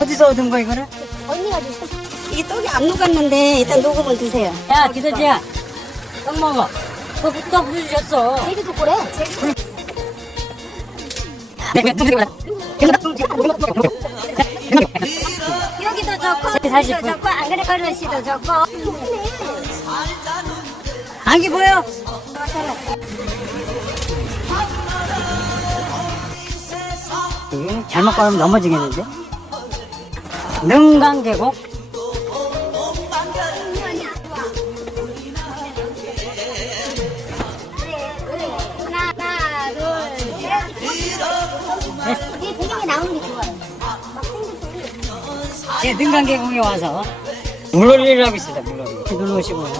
어디서 얻은 거야 이거를? 언니가 줬어. 이게 떡이 안 녹았는데 일단 녹으면 드세요. 야 기도지야 떡 먹어 떡, 떡 부주셨어 제주도. 제주도. 여기도 좋고, 여기도 분. 좋고, 안 그래 그릇이도 좋고. 안기 보여? 음, 잘못 가면 넘어지겠는데? 능강계곡. 좋아요. 제 능강계곡에 와서 물놀이를 하고 있습니다 물놀이. 놀러 오시고요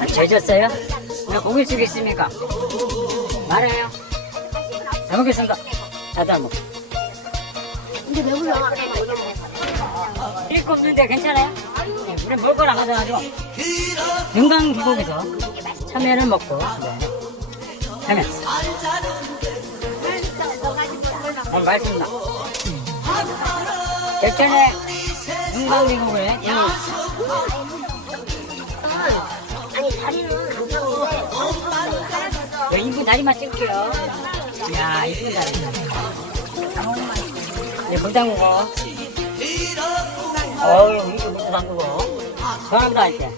아, 잘 잤어요? 나 고기 쓰겠습니까 말해요 잘 먹겠습니다 자도 안 먹고 근데 왜 불러? 일거 없는데 괜찮아요? 네, 우리 먹을 거랑 가져가지고 능강계곡에서 참외를 먹고 네. 참외 어, 맛있습니다 능강계곡에 이 아니, 다리는 안 타는데. 네, 이쁜 다리만 찍을게요. 야, 이쁜 다리. 네, 물 담그고. 어우, 이거 물 담그고. 전화기도 할 때.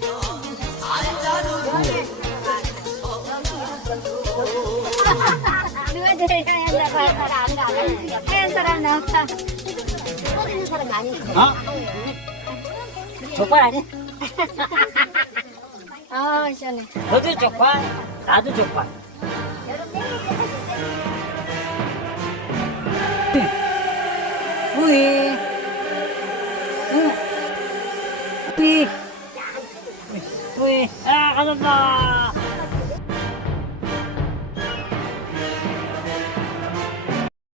누가들 하얀 사람 안 가. 하얀 사람 나왔다. 터지는 사람이 아니고. 어? 족발 아니야? 아, 시원해. 너도 족발, 나도 족발. 우이. 응. 우이. 우이. 아, 가졌다.